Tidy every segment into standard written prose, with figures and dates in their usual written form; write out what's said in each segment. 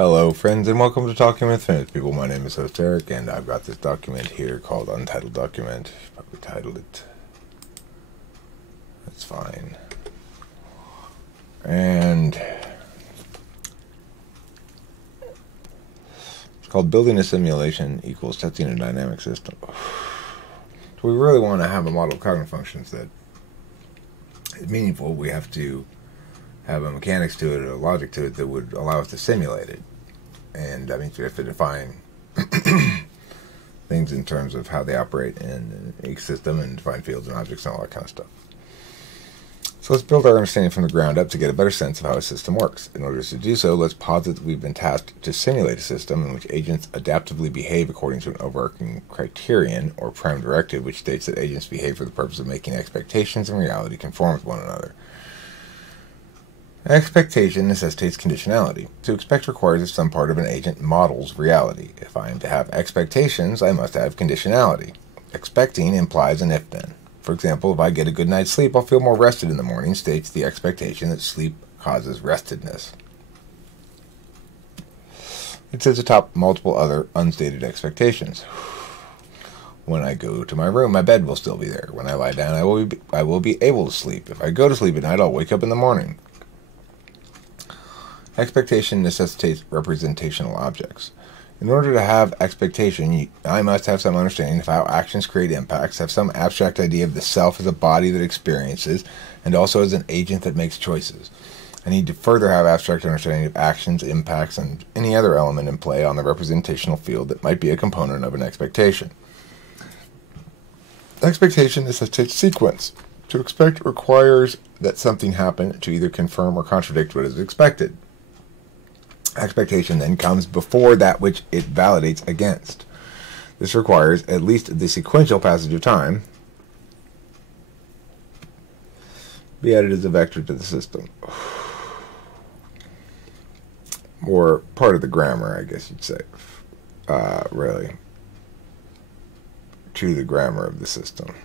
Hello friends and welcome to Talking with Famous People. My name is Host Eric and I've got this document here called Untitled Document. Probably titled it. That's fine. And it's called Building a Simulation equals Testing a Dynamic System. So we really want to have a model of cognitive functions that is meaningful. We have to have a mechanics to it, a logic to it that would allow us to simulate it. And that means we have to define things in terms of how they operate in a system and define fields and objects and all that kind of stuff. So let's build our understanding from the ground up to get a better sense of how a system works. In order to do so, let's posit that we've been tasked to simulate a system in which agents adaptively behave according to an overarching criterion or prime directive which states that agents behave for the purpose of making expectations and reality conform with one another. Expectation necessitates conditionality. To expect requires that some part of an agent models reality. If I am to have expectations, I must have conditionality. Expecting implies an if-then. For example, if I get a good night's sleep, I'll feel more rested in the morning, states the expectation that sleep causes restedness. It sits atop multiple other unstated expectations. When I go to my room, my bed will still be there. When I lie down, I will be able to sleep. If I go to sleep at night, I'll wake up in the morning. Expectation necessitates representational objects. In order to have expectation, I must have some understanding of how actions create impacts, have some abstract idea of the self as a body that experiences, and also as an agent that makes choices. I need to further have abstract understanding of actions, impacts, and any other element in play on the representational field that might be a component of an expectation. Expectation necessitates sequence. To expect requires that something happen to either confirm or contradict what is expected. Expectation then comes before that which it validates against. This requires at least the sequential passage of time be added as a vector to the system. Or part of the grammar, I guess you'd say. Really. To the grammar of the system.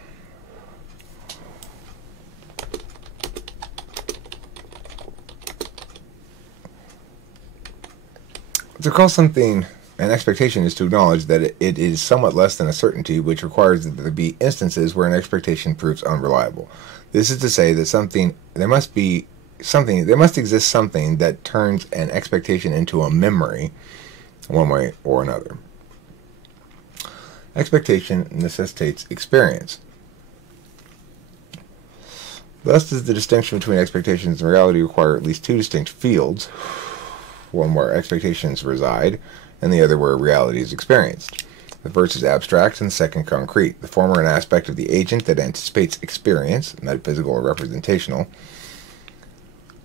To call something an expectation is to acknowledge that it is somewhat less than a certainty, which requires that there be instances where an expectation proves unreliable. This is to say that there must exist something that turns an expectation into a memory, one way or another. Expectation necessitates experience. Thus does the distinction between expectations and reality require at least two distinct fields. One where expectations reside, and the other where reality is experienced. The first is abstract, and the second concrete. The former an aspect of the agent that anticipates experience, metaphysical or representational,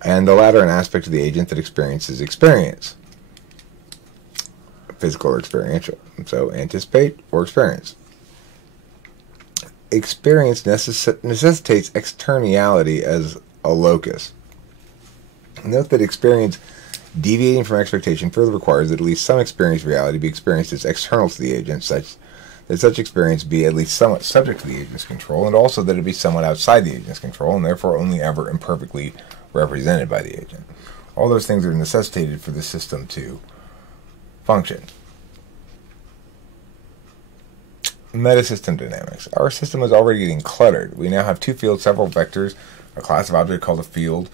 and the latter an aspect of the agent that experiences experience, physical or experiential. So anticipate or experience. Experience necessitates externality as a locus. Note that experience deviating from expectation further requires that at least some experienced reality be experienced as external to the agent, such that such experience be at least somewhat subject to the agent's control, and also that it be somewhat outside the agent's control, and therefore only ever imperfectly represented by the agent. All those things are necessitated for the system to function. Metasystem dynamics. Our system is already getting cluttered. We now have two fields, several vectors, a class of object called a field,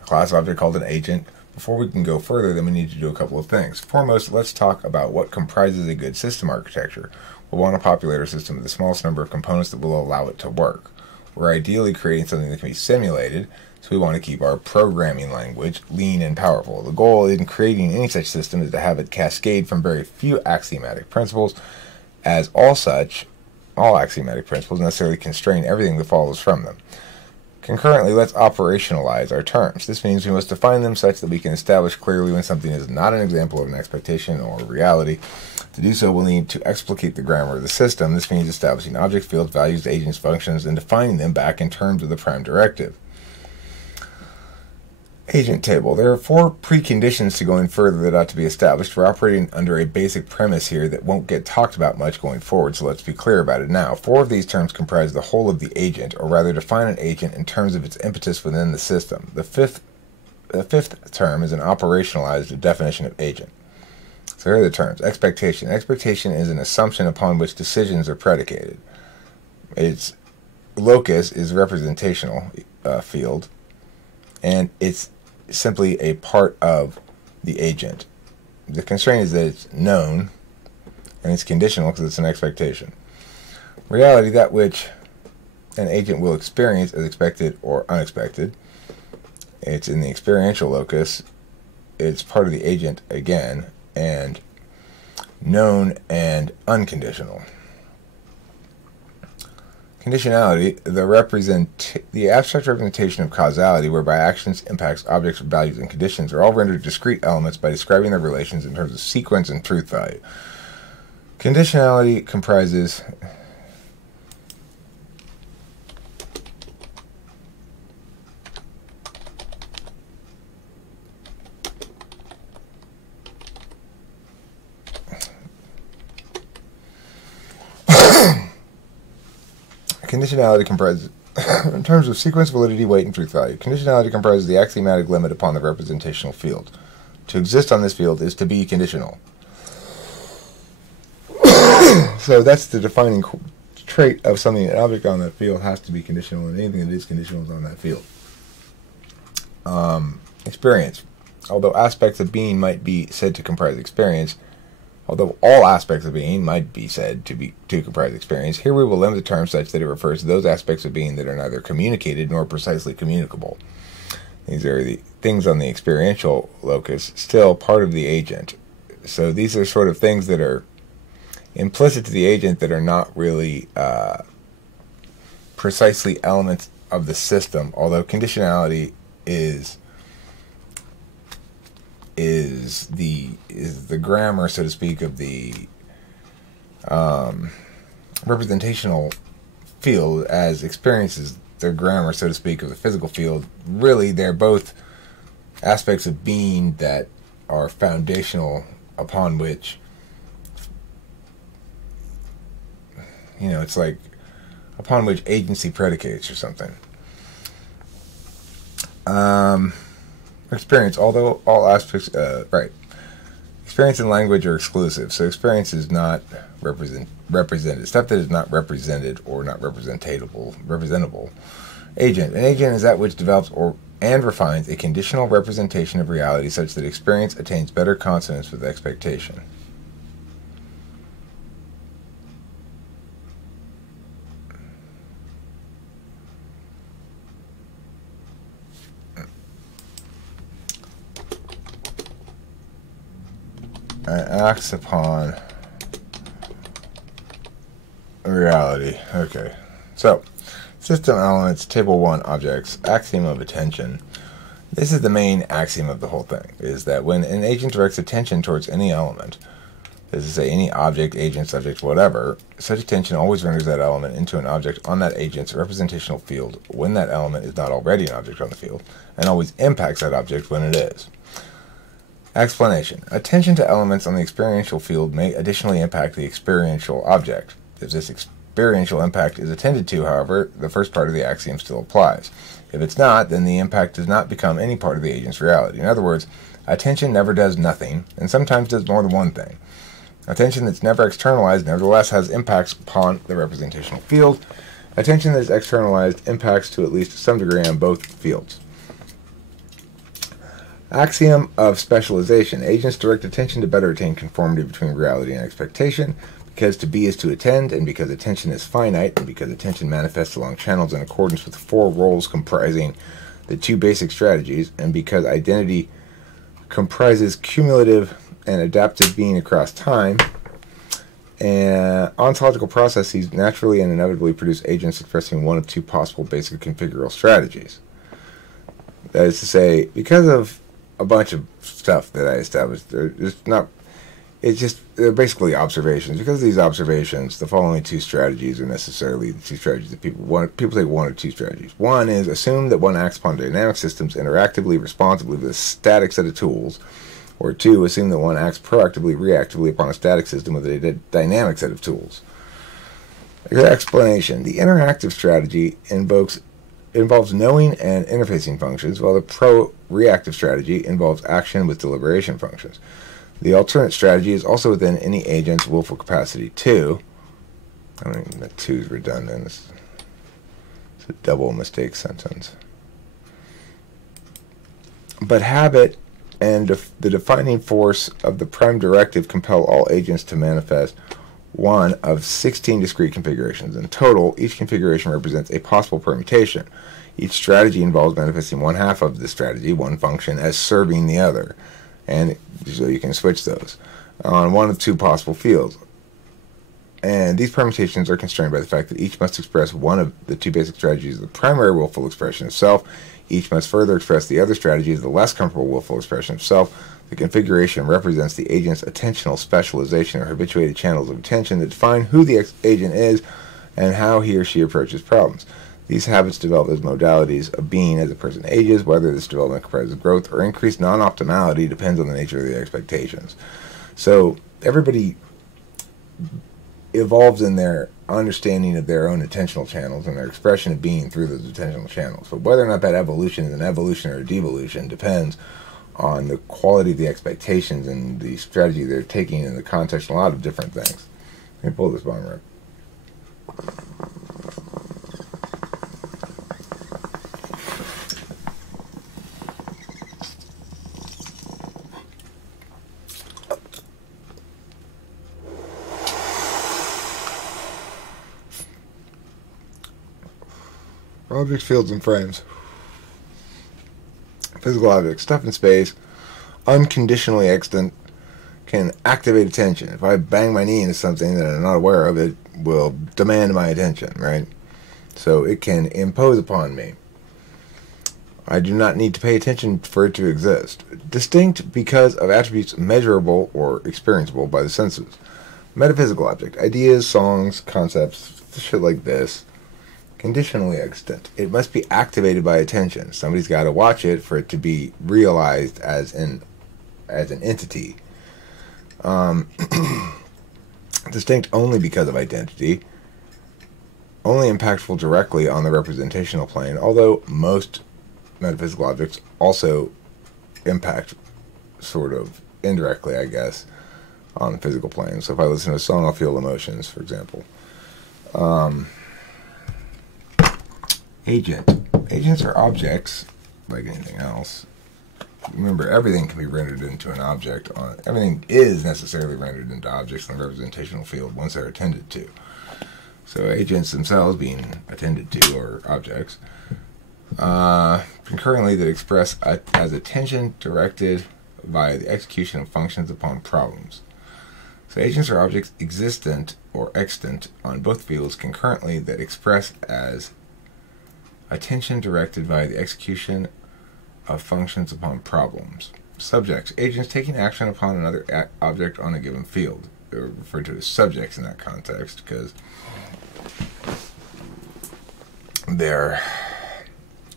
a class of object called an agent. Before we can go further, then we need to do a couple of things. Foremost, let's talk about what comprises a good system architecture. We'll want to populate our system with the smallest number of components that will allow it to work. We're ideally creating something that can be simulated, so we want to keep our programming language lean and powerful. The goal in creating any such system is to have it cascade from very few axiomatic principles, as all axiomatic principles necessarily constrain everything that follows from them. Concurrently, let's operationalize our terms. This means we must define them such that we can establish clearly when something is not an example of an expectation or reality. To do so, we'll need to explicate the grammar of the system. This means establishing object fields, values, agents, functions, and defining them back in terms of the prime directive. Agent table. There are four preconditions to going further that ought to be established. We're operating under a basic premise here that won't get talked about much going forward, so let's be clear about it now. Four of these terms comprise the whole of the agent, or rather define an agent in terms of its impetus within the system. The fifth term is an operationalized definition of agent. So here are the terms. Expectation. Expectation is an assumption upon which decisions are predicated. Its locus is representational field, and it's simply a part of the agent. The constraint is that it's known, and it's conditional because it's an expectation. Reality, that which an agent will experience as expected or unexpected. It's in the experiential locus. It's part of the agent again, and known and unconditional. Conditionality, the abstract representation of causality, whereby actions, impacts, objects, values, and conditions are all rendered discrete elements by describing their relations in terms of sequence and truth value. Conditionality comprises in terms of sequence, validity, weight, and truth value. Conditionality comprises the axiomatic limit upon the representational field. To exist on this field is to be conditional. So that's the defining trait of something. An object on that field has to be conditional, and anything that is conditional is on that field. Experience. Although aspects of being might be said to comprise experience, although all aspects of being might be said to comprise experience, here we will limit the term such that it refers to those aspects of being that are neither communicated nor precisely communicable. These are the things on the experiential locus, still part of the agent. So these are sort of things that are implicit to the agent that are not really precisely elements of the system, although conditionality is the grammar, so to speak, of the representational field, as experience is the grammar, so to speak, of the physical field. Really, they're both aspects of being that are foundational upon which, it's like upon which agency predicates or something. Experience, although all aspects, experience and language are exclusive, so experience is not represented. Stuff that is not represented or not representable. Agent. An agent is that which develops and refines a conditional representation of reality such that experience attains better consonance with expectation. Acts upon reality. Okay. So, system elements, table 1, objects, axiom of attention. This is the main axiom of the whole thing, is that when an agent directs attention towards any element, that is to say any object, agent, subject, whatever, such attention always renders that element into an object on that agent's representational field when that element is not already an object on the field, and always impacts that object when it is. Explanation. Attention to elements on the experiential field may additionally impact the experiential object. If this experiential impact is attended to, however, the first part of the axiom still applies. If it's not, then the impact does not become any part of the agent's reality. In other words, attention never does nothing, and sometimes does more than one thing. Attention that's never externalized nevertheless has impacts upon the representational field. Attention that is externalized impacts to at least some degree on both fields. Axiom of specialization. Agents direct attention to better attain conformity between reality and expectation, because to be is to attend, and because attention is finite, and because attention manifests along channels in accordance with 4 roles comprising the 2 basic strategies, and because identity comprises cumulative and adaptive being across time, and ontological processes naturally and inevitably produce agents expressing one of 2 possible basic configural strategies. That is to say, because of a bunch of stuff that I established, they're basically observations. Because of these observations, the following 2 strategies are necessarily the 2 strategies that people want. People take 1 or 2 strategies. One is assume that one acts upon dynamic systems interactively, responsibly with a static set of tools. Or 2, assume that one acts proactively, reactively upon a static system with a dynamic set of tools. Explanation. The interactive strategy invokes involves knowing and interfacing functions, while the pro-reactive strategy involves action with deliberation functions. The alternate strategy is also within any agent's willful capacity to. I don't think that 2 is redundant. It's a double mistake sentence. But habit and the defining force of the prime directive compel all agents to manifest one of 16 discrete configurations. In total, each configuration represents a possible permutation. Each strategy involves manifesting one half of the strategy, one function, as serving the other. And so you can switch those on one of 2 possible fields. And these permutations are constrained by the fact that each must express one of the 2 basic strategies as the primary willful expression of self. Each must further express the other strategy as the less comfortable willful expression of self. The configuration represents the agent's attentional specialization or habituated channels of attention that define who the agent is and how he or she approaches problems. These habits develop as modalities of being as a person ages. Whether this development comprises growth or increased non-optimality depends on the nature of the expectations. So everybody evolves in their understanding of their own attentional channels and their expression of being through those attentional channels. But whether or not that evolution is an evolution or a devolution depends on the quality of the expectations and the strategy they're taking in the context of a lot of different things. Let me pull this bottom right. Objects, fields, and frames. Physical objects, stuff in space, unconditionally extant, can activate attention. If I bang my knee into something that I'm not aware of, it will demand my attention, right? So it can impose upon me. I do not need to pay attention for it to exist. Distinct because of attributes measurable or experienceable by the senses. Metaphysical object, ideas, songs, concepts, shit like this. Conditionally extant. It must be activated by attention. Somebody's got to watch it for it to be realized as an entity. Distinct only because of identity. Only impactful directly on the representational plane, although most metaphysical objects also impact sort of indirectly, I guess, on the physical plane. So if I listen to a song, I'll feel emotions, for example. Agent. Agents are objects, like anything else. Remember, everything can be rendered into an object. Everything is necessarily rendered into objects in the representational field once they're attended to. So agents themselves being attended to are objects. Concurrently, that express as attention directed by the execution of functions upon problems. So agents are objects existent or extant on both fields concurrently that express as attention directed by the execution of functions upon problems. Subjects. Agents taking action upon another object on a given field. They're referred to as subjects in that context because they're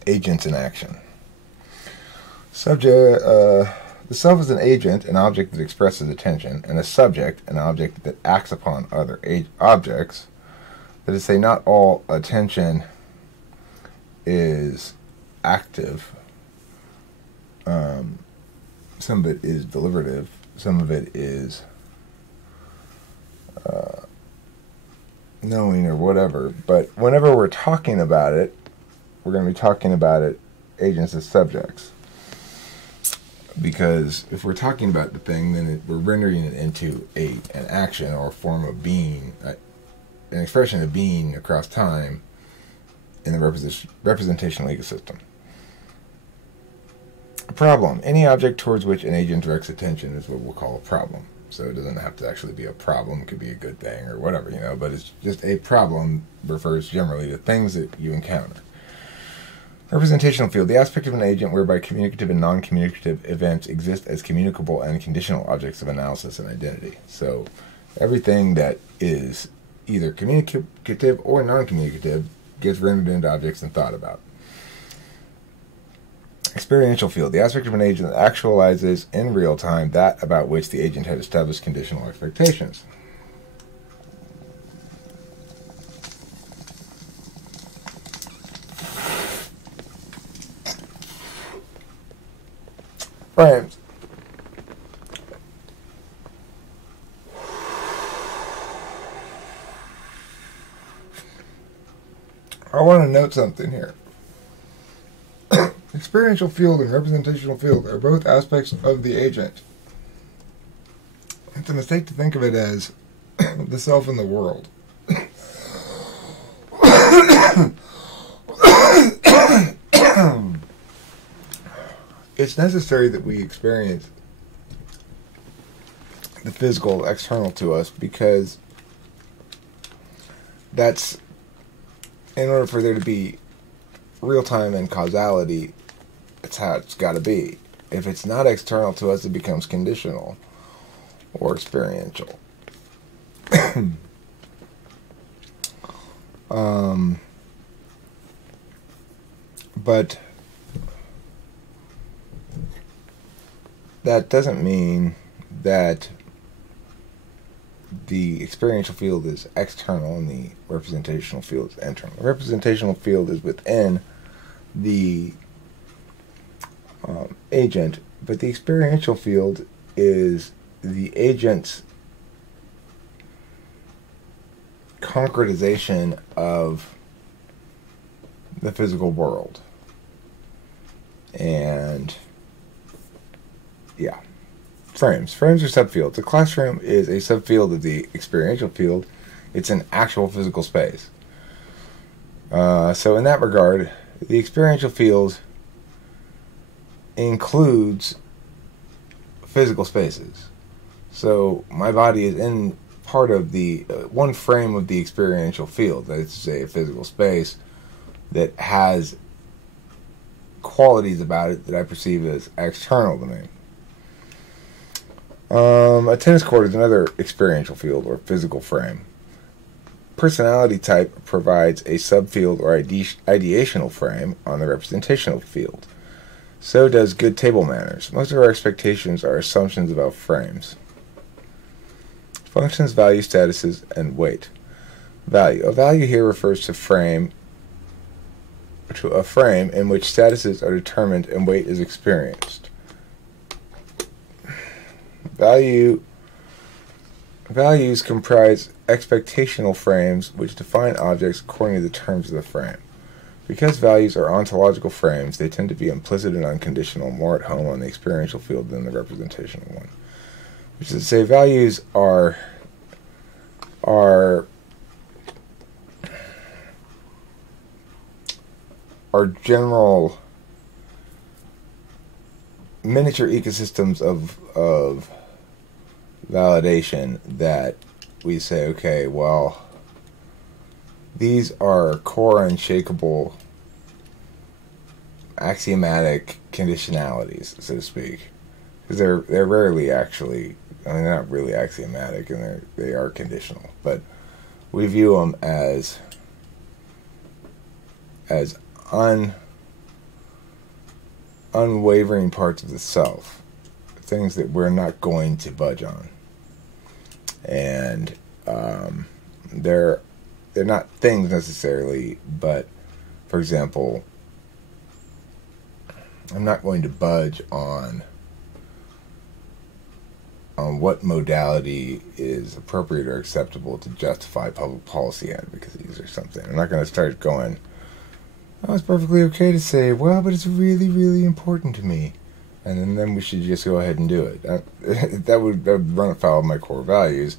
agents in action. The self is an agent, an object that expresses attention, and a subject, an object that acts upon other objects. That is to say, not all attention is active. Some of it is deliberative. Some of it is knowing or whatever. But whenever we're talking about it, we're going to be talking about it agents as subjects. Because if we're talking about the thing, then we're rendering it into an action or a form of being, an expression of being across time in the representational ecosystem. A problem. Any object towards which an agent directs attention is what we'll call a problem. So it doesn't have to actually be a problem. It could be a good thing or whatever, but it's just a problem refers generally to things that you encounter. Representational field. The aspect of an agent whereby communicative and non-communicative events exist as communicable and conditional objects of analysis and identity. So everything that is either communicative or non-communicative gets rendered into objects and thought about. Experiential field. The aspect of an agent that actualizes in real time that about which the agent had established conditional expectations. I want to note something here. Experiential field and representational field are both aspects of the agent. It's a mistake to think of it as the self in the world. It's necessary that we experience the physical external to us, because that's, in order for there to be real-time and causality, it's how it's got to be. If it's not external to us, it becomes conditional or experiential. But that doesn't mean that the experiential field is external and the representational field is internal. The representational field is within the agent, but the experiential field is the agent's concretization of the physical world. And yeah. Frames. Frames are subfields. A classroom is a subfield of the experiential field. It's an actual physical space. So in that regard, the experiential field includes physical spaces. So my body is in part of the one frame of the experiential field. That is to say, a physical space that has qualities about it that I perceive as external to me. A tennis court is another experiential field or physical frame. Personality type provides a subfield or ideational frame on the representational field. So does good table manners. Most of our expectations are assumptions about frames. Functions, value, statuses, and weight. Value. A value here refers to a frame in which statuses are determined and weight is experienced. Values comprise expectational frames which define objects according to the terms of the frame. Because values are ontological frames, they tend to be implicit and unconditional, more at home on the experiential field than the representational one. Which is to say, values are general miniature ecosystems of validation that we say, okay, well, these are core unshakable axiomatic conditionalities, so to speak, because they're rarely actually, I mean, they're not really axiomatic, and they are conditional, but we view them as unwavering parts of the self, things that we're not going to budge on. And they're not things necessarily, but for example, I'm not going to budge on what modality is appropriate or acceptable to justify public policy advocacies or something. I'm not going to start going, oh, it's perfectly okay to say, well, but it's really, really important to me, and then we should just go ahead and do it. That would run afoul of my core values,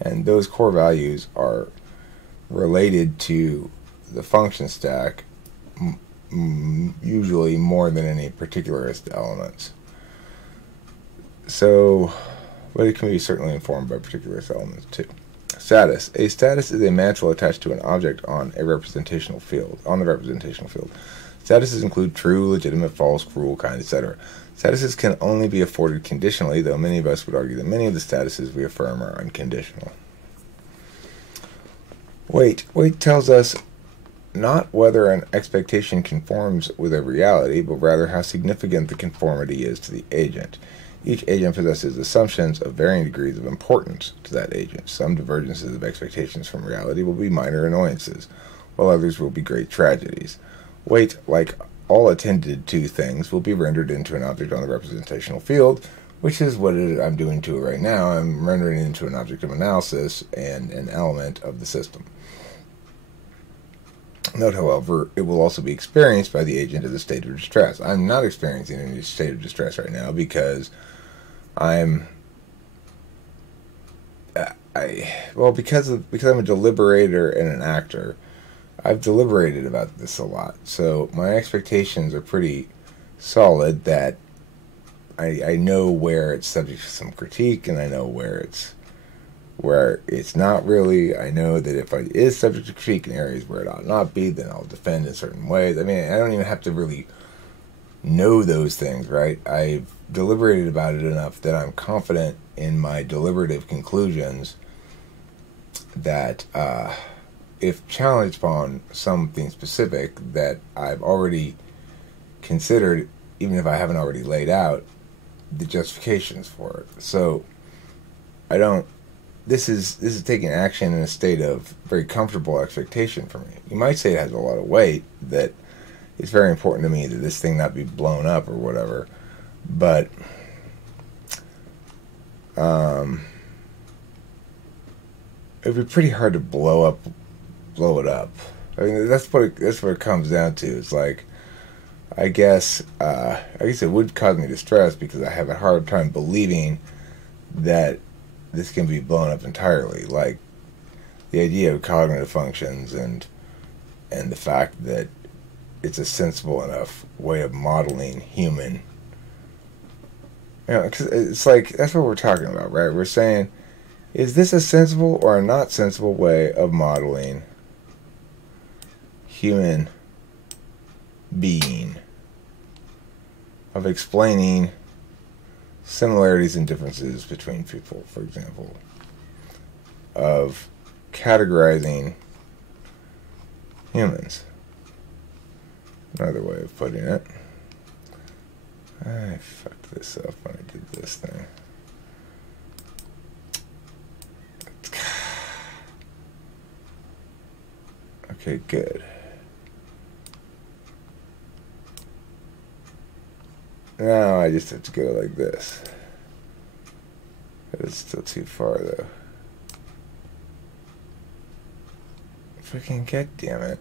and those core values are related to the function stack, usually more than any particularist elements. So, but it can be certainly informed by particularist elements too. Status. A status is a mantle attached to an object on a representational field. Statuses include true, legitimate, false, cruel, kind, etc. Statuses can only be afforded conditionally, though many of us would argue that many of the statuses we affirm are unconditional. Weight. Weight tells us not whether an expectation conforms with a reality, but rather how significant the conformity is to the agent. Each agent possesses assumptions of varying degrees of importance to that agent. Some divergences of expectations from reality will be minor annoyances, while others will be great tragedies. Weight, like all attended to things, will be rendered into an object on the representational field, which is what I'm doing to it right now. I'm rendering it into an object of analysis and an element of the system. Note, however, it will also be experienced by the agent as a state of distress. I'm not experiencing any state of distress right now because I'm because I'm a deliberator and an actor. I've deliberated about this a lot, so my expectations are pretty solid. That I know where it's subject to some critique, and I know where it's not really. I know that if it is subject to critique in areas where it ought not be, then I'll defend in certain ways. I mean, I don't even have to really know those things, right? I've deliberated about it enough that I'm confident in my deliberative conclusions that if challenged upon something specific that I've already considered, even if I haven't already laid out the justifications for it. So I don't. This is taking action in a state of very comfortable expectation for me. You might say it has a lot of weight, that it's very important to me that this thing not be blown up or whatever, but it'd be pretty hard to blow it up. I mean, that's what it comes down to. It's like, I guess it would cause me distress because I have a hard time believing that this can be blown up entirely. Like the idea of cognitive functions and the fact that it's a sensible enough way of modeling human. You know, because it's like, that's what we're talking about, right? We're saying, is this a sensible or a not sensible way of modeling human being? Of explaining similarities and differences between people, for example. Of categorizing humans. Another way of putting it. I fucked this up when I did this thing. Okay, good. Now I just have to go like this. But it's still too far though. Freaking goddammit.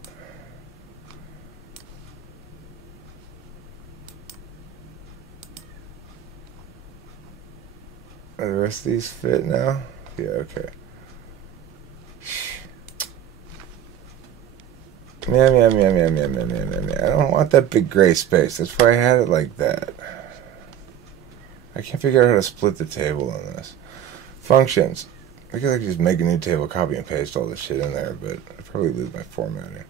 Are the rest of these fit now? Yeah, okay. Meow. I don't want that big gray space. That's why I had it like that. I can't figure out how to split the table on this. Functions. I guess I could just make a new table, copy and paste all this shit in there, but I'd probably lose my formatting.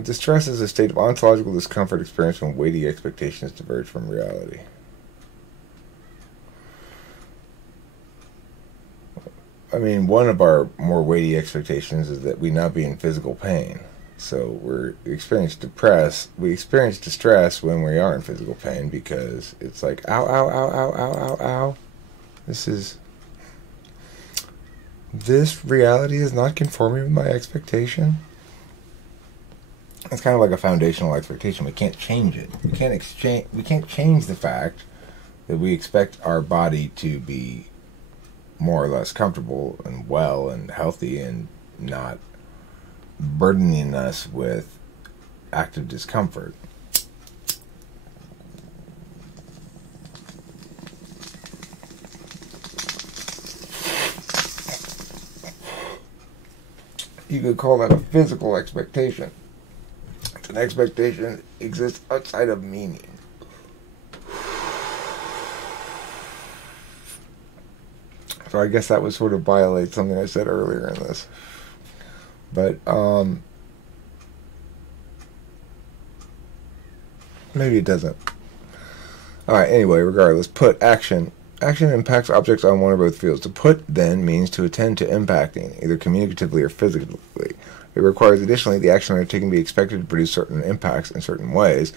Distress is a state of ontological discomfort experienced when weighty expectations diverge from reality. I mean, one of our more weighty expectations is that we not be in physical pain. So we experience distress when we are in physical pain because it's like, ow, ow, ow, ow, ow, ow, ow. This reality is not conforming with my expectation. It's kind of like a foundational expectation. We can't change it. We can't change the fact that we expect our body to be more or less comfortable and well and healthy and not burdening us with active discomfort. You could call that a physical expectation. It's an expectation that exists outside of meaning. So I guess that would sort of violate something I said earlier in this. But, maybe it doesn't. Alright, anyway, regardless. Put, action. Action impacts objects on one or both fields. To put, then, means to attend to impacting, either communicatively or physically. It requires, additionally, the action undertaken be expected to produce certain impacts in certain ways.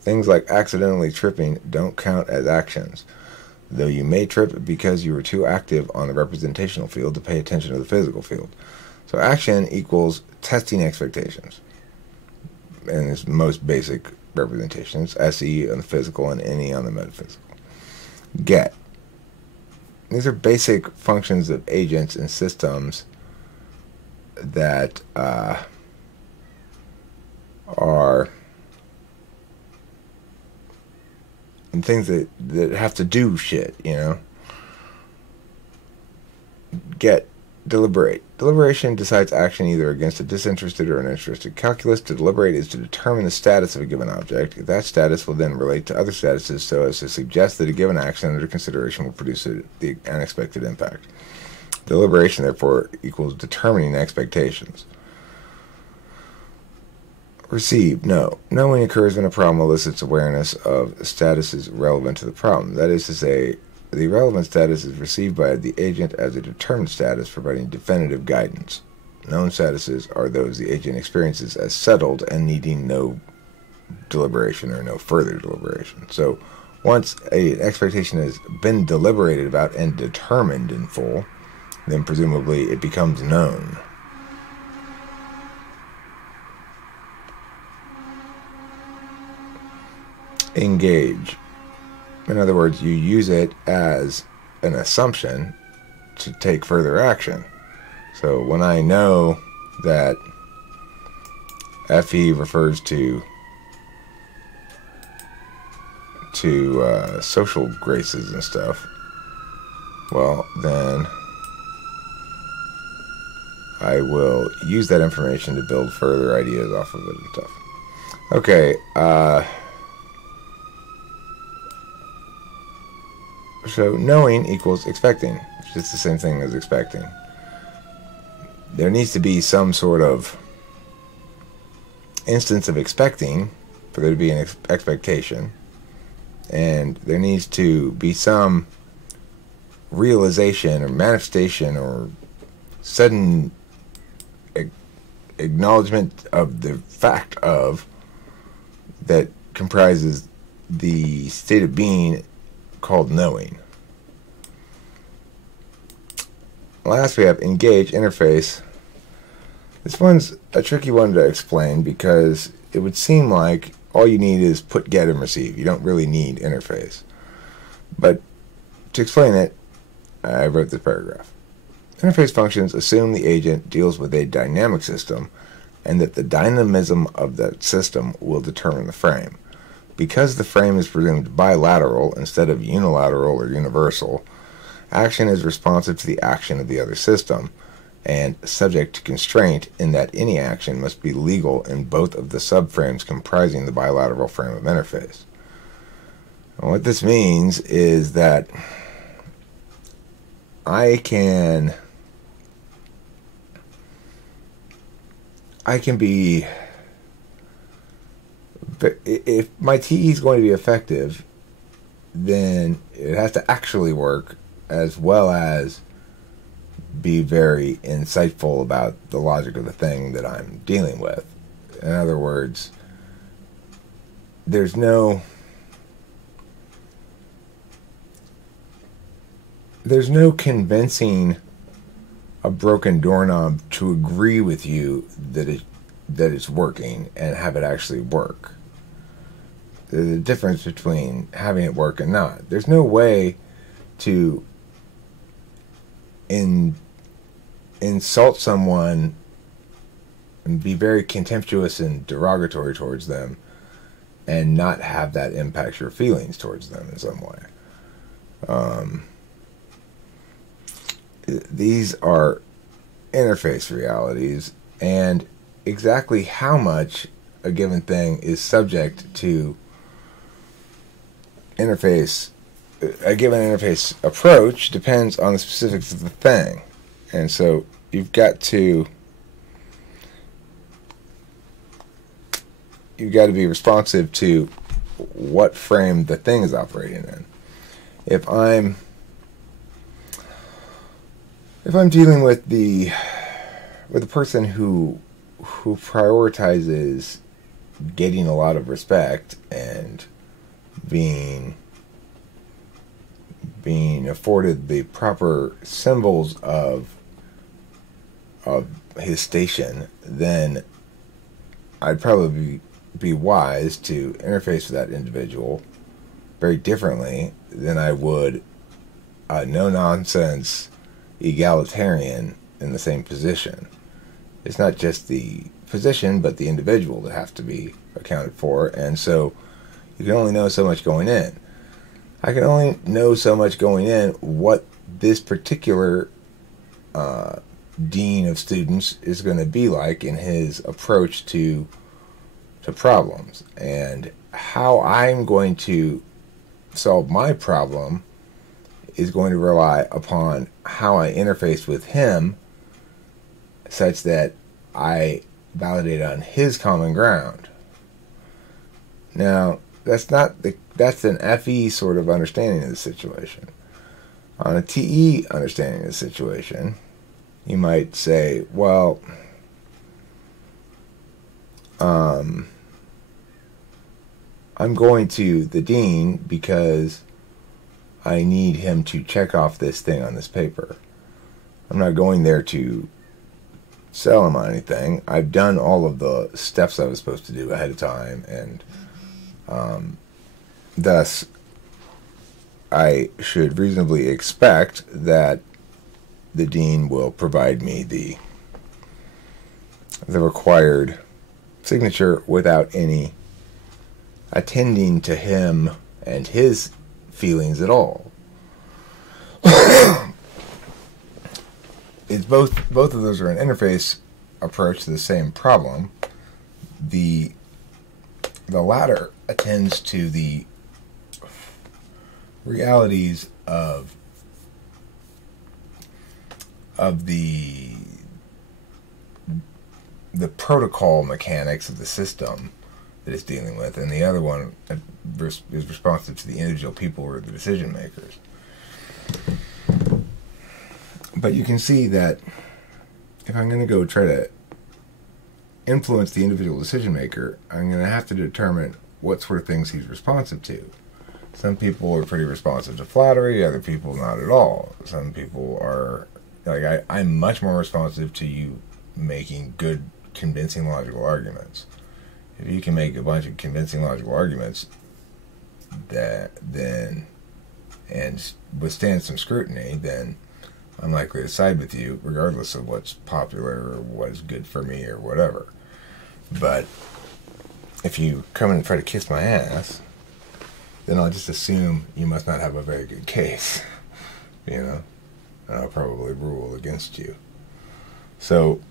Things like accidentally tripping don't count as actions, though you may trip because you were too active on the representational field to pay attention to the physical field. So action equals testing expectations. And its most basic representations, SE on the physical and NE on the metaphysical. Get. These are basic functions of agents and systems that are and things that have to do shit, you know. Deliberate. Deliberation decides action either against a disinterested or an interested calculus. To deliberate is to determine the status of a given object. That status will then relate to other statuses so as to suggest that a given action under consideration will produce the unexpected impact. Deliberation, therefore, equals determining expectations. Receive. No. Knowing occurs when a problem elicits awareness of statuses relevant to the problem. That is to say, the relevant status is received by the agent as a determined status, providing definitive guidance. Known statuses are those the agent experiences as settled and needing no deliberation or no further deliberation. So once an expectation has been deliberated about and determined in full, then presumably it becomes known. Engage. In other words, you use it as an assumption to take further action. So when I know that FE refers to social graces and stuff, well, then I will use that information to build further ideas off of it and stuff. Okay, so knowing equals expecting. It's just the same thing as expecting. There needs to be some sort of instance of expecting for there to be an expectation. And there needs to be some realization or manifestation or sudden acknowledgement of the fact of that comprises the state of being called knowing. Last we have engage, interface. This one's a tricky one to explain because it would seem like all you need is put, get, and receive. You don't really need interface. But to explain it, I wrote this paragraph. Interface functions assume the agent deals with a dynamic system and that the dynamism of that system will determine the frame. Because the frame is presumed bilateral instead of unilateral or universal, action is responsive to the action of the other system and subject to constraint in that any action must be legal in both of the subframes comprising the bilateral frame of interface. And what this means is that I can be, if my TE is going to be effective, then it has to actually work as well as be very insightful about the logic of the thing that I'm dealing with. In other words, there's no convincing a broken doorknob to agree with you that it's working and have it actually work. There's a difference between having it work and not. There's no way to insult someone and be very contemptuous and derogatory towards them and not have that impact your feelings towards them in some way. These are interface realities, and exactly how much a given thing is subject to interface, a given interface approach depends on the specifics of the thing. And so you've got to be responsive to what frame the thing is operating in. If I'm dealing with the person who prioritizes getting a lot of respect and being afforded the proper symbols of his station, then I'd probably be wise to interface with that individual very differently than I would a no-nonsense egalitarian in the same position. It's not just the physician, but the individual that have to be accounted for. And so you can only know so much going in. I can only know so much going in what this particular dean of students is going to be like in his approach to problems. And how I'm going to solve my problem is going to rely upon how I interface with him, such that I validate on his common ground. Now, that's an FE sort of understanding of the situation. On a TE understanding of the situation, you might say, well, I'm going to the dean because I need him to check off this thing on this paper. I'm not going there to sell him on anything. I've done all of the steps I was supposed to do ahead of time, and thus I should reasonably expect that the dean will provide me the required signature without any attending to him and his feelings at all. It's both of those are an interface approach to the same problem. The latter attends to the realities of the protocol mechanics of the system that it's dealing with, and the other one is responsive to the individual people or the decision makers. But you can see that if I'm going to go try to influence the individual decision maker, I'm going to have to determine what sort of things he's responsive to. Some people are pretty responsive to flattery, other people not at all. Some people are, like, I'm much more responsive to you making good, convincing logical arguments. If you can make a bunch of convincing logical arguments and withstand some scrutiny, then I'm likely to side with you regardless of what's popular or what is good for me or whatever. But if you come and try to kiss my ass, then I'll just assume you must not have a very good case, and I'll probably rule against you. So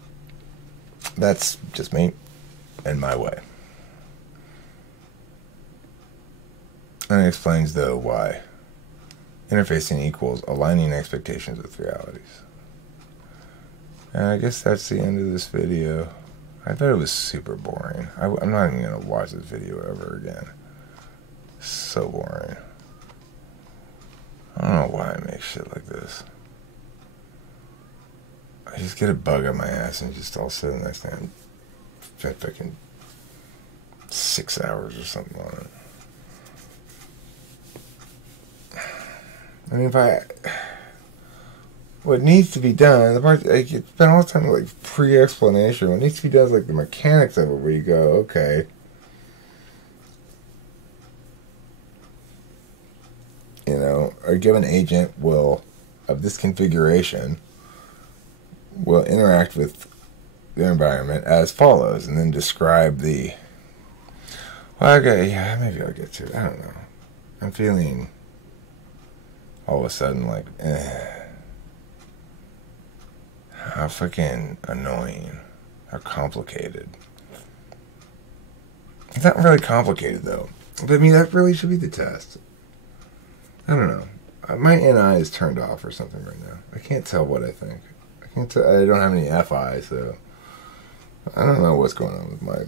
that's just me and my way. And it explains, though, why interfacing equals aligning expectations with realities. And I guess that's the end of this video. I bet it was super boring. I'm not even going to watch this video ever again. So boring. I don't know why I make shit like this. I just get a bug on my ass and just all of a sudden I spend fucking 6 hours or something on it. I mean, what needs to be done, the part, I spend all the time like pre-explanation. What needs to be done is like the mechanics of it, where you go, okay, a given agent of this configuration will interact with the environment as follows, and then describe the. Well, okay, yeah, maybe I'll get to it. I don't know. I'm feeling all of a sudden like, how fucking annoying, how complicated. It's not really complicated though. But I mean, that really should be the test. I don't know. My NI is turned off or something right now. I can't tell what I think. I don't have any FI, so I don't know what's going on with my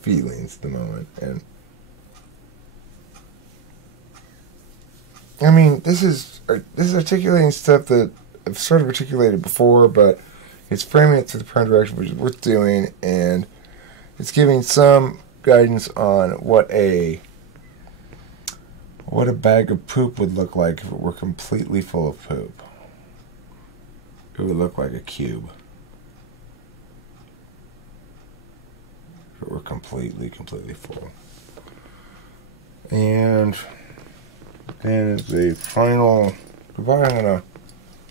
feelings at the moment. And I mean, this is articulating stuff that I've sort of articulated before, but it's framing it to the prime direction, which is worth doing, and it's giving some guidance on what a bag of poop would look like if it were completely full of poop. It would look like a cube. If it were completely full. And then the final goodbye, I'm going to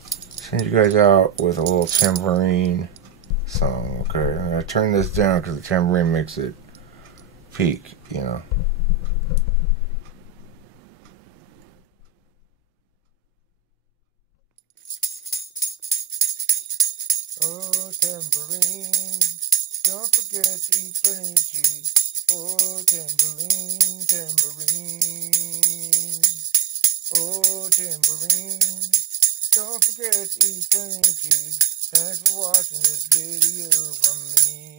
send you guys out with a little tambourine song. Okay, I'm gonna turn this down because the tambourine makes it peak, you know. Oh, tambourine, don't forget to eat plenty cheese. Oh, tambourine, tambourine. Oh, tambourine, don't forget to eat plenty cheese. Thanks for watching this video from me.